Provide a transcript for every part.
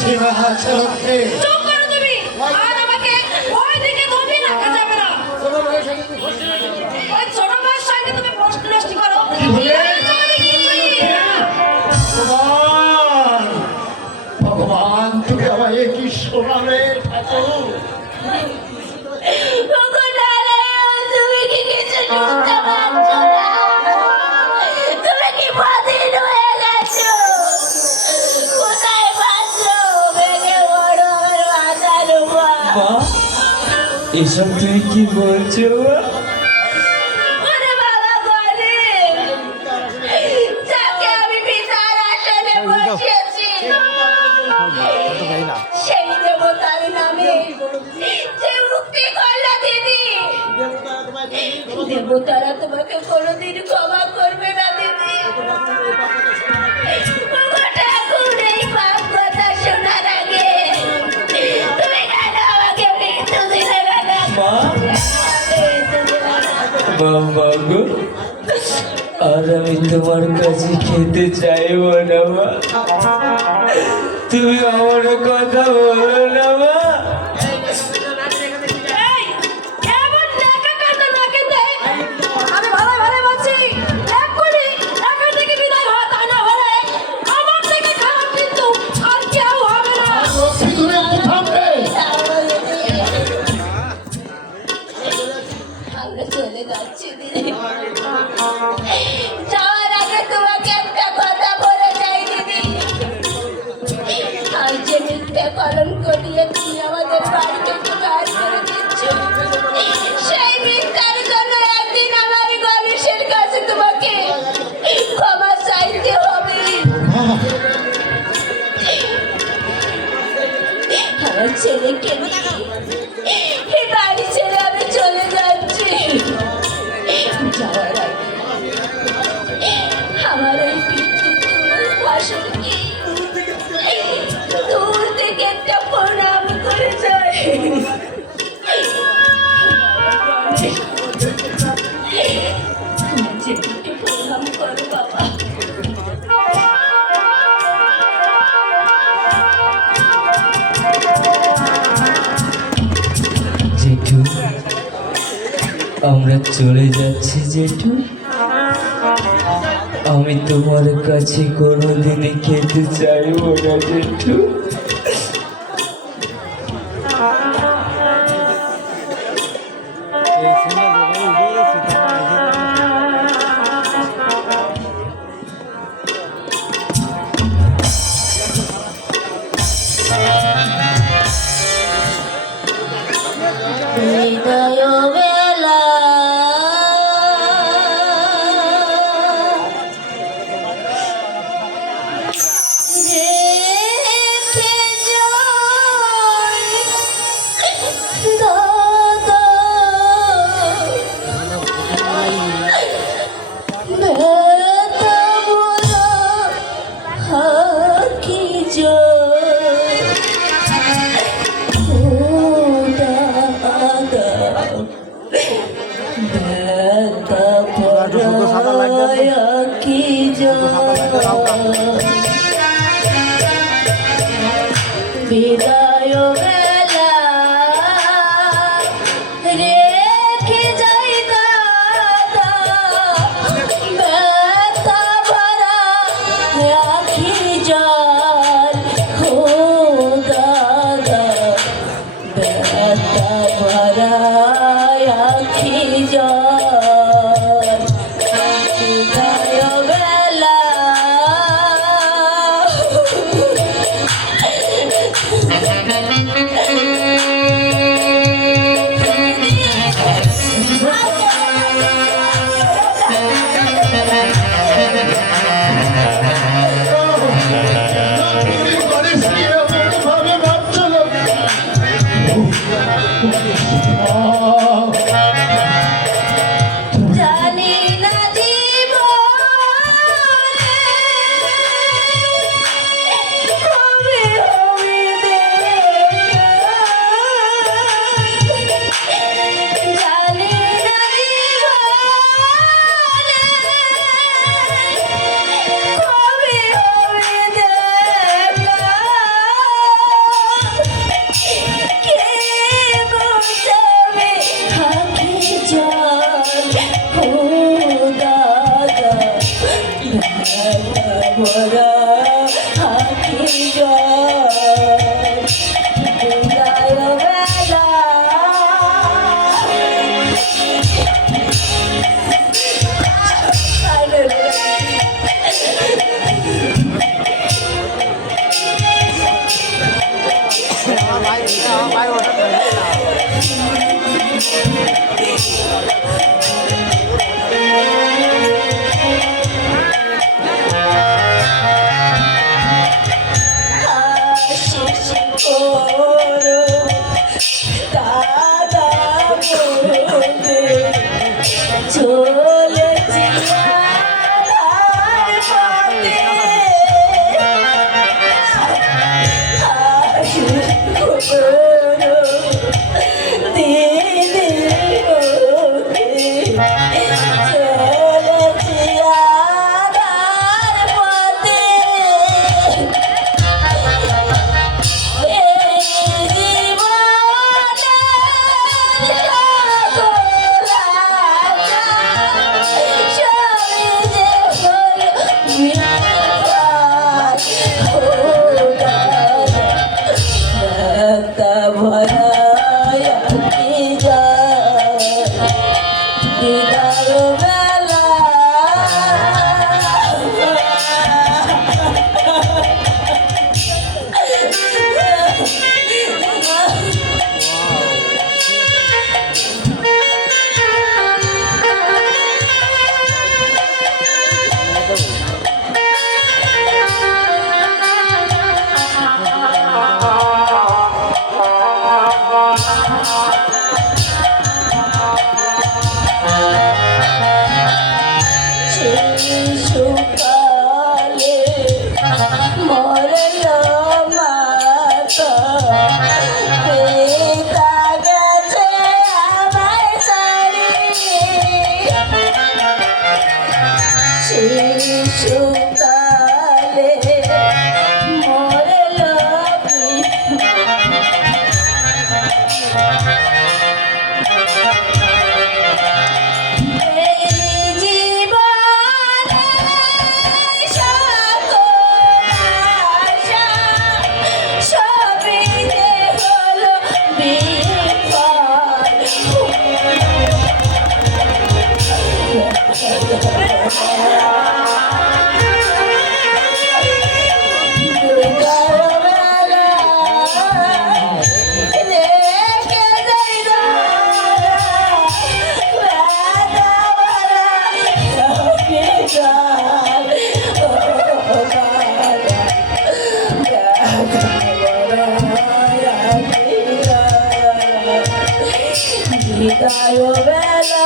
সীমা আছে রক্ষে। চুপ করো তুমি। আর আমাকে ওই দিকে ধরে রাখা যাবে না। ওই ছোট ভাইয়ের সঙ্গে তুমি প্রশ্ন করো। ভগবান, ভগবান তুমি আমায় কি শোনালে ঠাকুর? তুমি কি কিছু শুনতে পাচ্ছ না? তুমি কি বাতিল হয়ে গেছো? কোথায় বাঁচলো? ভেঙে বড় আমার মাথার উপর। মা, এসব তুমি কি বলছো? ওরে বাবা বলে, যাকে আমি পিতার আসনে বসিয়েছি, সেই দেবতার নামে যে উক্তি করলো দিদি, দেবতারা তোমাকে কোনোদিন ক্ষমা করবে না দিদি। ওগো ঠাকুর, এই পাপ কথা শোনার আগে তুমি কেন আমাকে মৃত্যু দিলে না? মা, বাবা গো, আর আমি তোমার কাছে খেতে চাইবো না মা। তুমি আমার কথা বলো না মা। এই, এমন নাকা কাটা নাকে দেয়। আমি ভালো ভালো বলছি, এক্ষুনি এখান থেকে বিদায় হও, তা না হলে আমার থেকে খারাপ কিন্তু আর কেউ হবে না। রক্ষী তুমি একটু থামবে। আমরা চলে যাচ্ছি দিদি। যাওয়ার আগে তোমাকে একটা কথা বলে যাই দিদি। আর যে মিথ্যে কলঙ্ক দিয়ে তুমি আমাদের বাড়ি থেকে বার করে দিচ্ছ, সেই মিথ্যার জন্য একদিন আমার গণেশের কাছে তোমাকে ক্ষমা চাইতে হবে। আমার ছেলেকে নিয়ে এই বাড়ি ছেড়ে আমি চলে যাচ্ছি। যাওয়ার আগে আমার এই বাসনকে দূর থেকে একটা প্রণাম করে যায়। যেটুকু প্রণাম করো বাবা। জেঠু, আমরা চলে যাচ্ছি জেঠু। আমি তোমার কাছে কোনোদিনই খেতে চাইবো না জেঠু। বিদায় বেলা রেখে যাই দাদা, ব্যথা ভরা হাকি যায়। ও দাদা, ব্যথা ভরা হাকি যায়। বিদায় বেলা রেখে যাই দাদা, ব্যথা ভরা আঁখি জল। ও দাদা, ব্যথা ভরা আঁখি জল। বিদায় বেলা ভরা হাতি বিদায় বেলা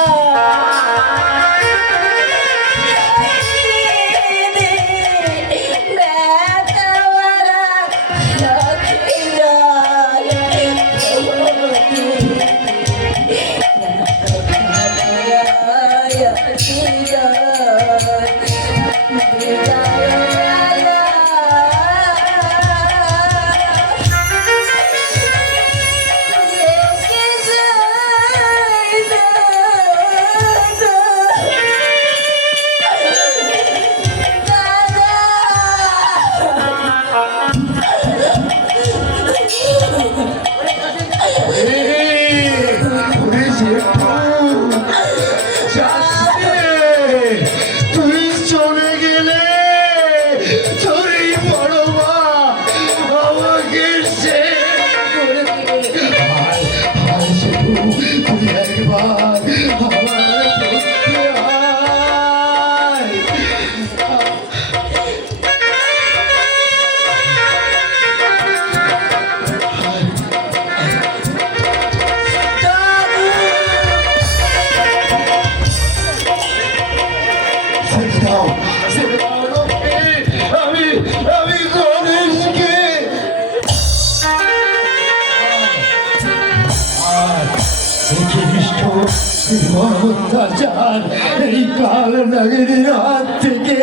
অত্যাচার এই কাল নগরীর হাত থেকে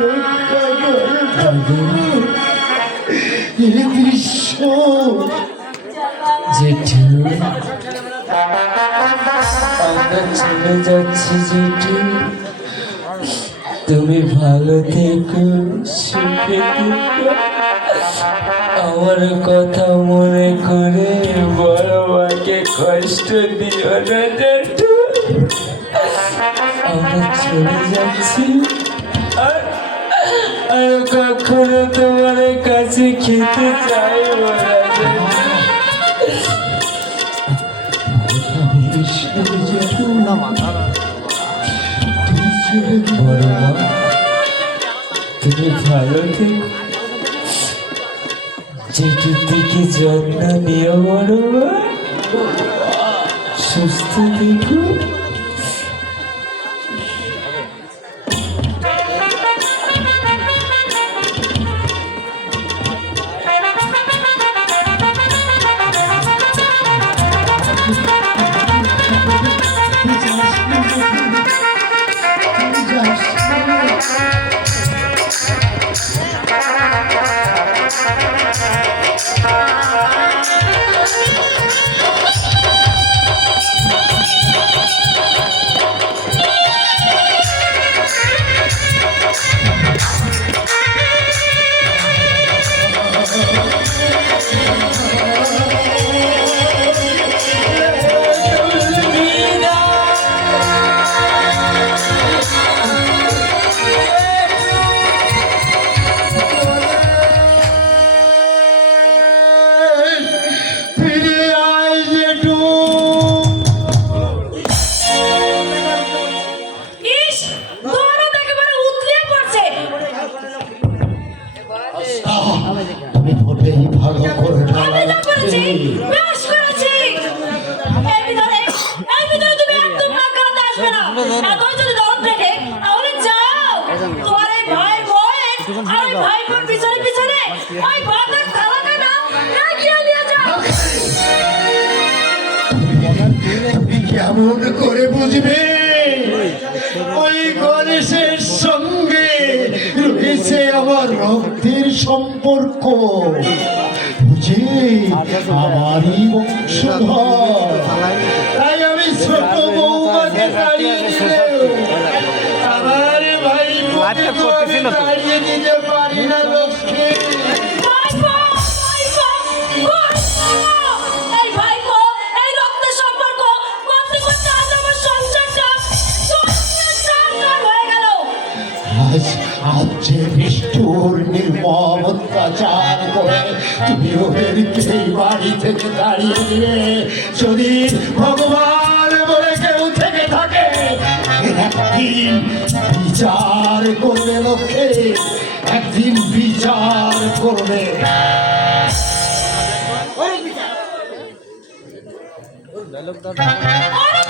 রক্ষা করে এই দৃশ্য জেঠু আমরা চলে যাচ্ছি জেঠু, তুমি ভালো থেকো, সুখে থেকো। আমার কথা মনে করে বড় মাকে কষ্ট দিও না জেঠু। আমরা চলে যাচ্ছি, আর আর কখনো তোমার কাছে খেতে চাইব না জেঠু। বড় মা, তুমি ভালো থেকো, জেঠুর দিকে যত্ন নিও বড় মা, সুস্থ থেকো। ফিরে আয় জেঠু। ইস, দৌড়াতে একেবারে উতলিয়ে পড়ছে। তুমি বললেই ভালো করে আমি যা করেছি, বেশ করেছি। এই ভিতরে তুমি একদম নাক গলাতে আসবে না। এতই যদি দরদ রেখে, তাহলে যাও। তোমার এই ভাই বয়ের আর ওই ভাইপোর পিছনে পিছনে ওই ভাতের থালাটা না রাখিয়ে নিয়ে যাও। তুমি কেমন করে বুঝবে ওই গণেশের সঙ্গে রয়েছে আমার রক্তের সম্পর্ক? বুঝে আমারই বংশধর, তাই আমি ছোট বৌমাকে তাড়িয়ে দিলেও আমার ভাই তাড়িয়ে দিতে পারি না লক্ষ্মী। ভাইপো, ভাইপো, ভাইপো। এই ভাইপো, এই রক্তের সম্পর্ক করতে করতে আজ আমার সংসারটা হয়ে গেল। আজ যে নিষ্ঠুর নির্মম অত্যাচার করে তুমি ওদেরকে এই বাড়ি থেকে তাড়িয়ে দিলে, যদি ভগবান বলে কেউ থেকে থাকে, একদিন বিচার করবে লোকে, একদিন বিচার করবে। অনেক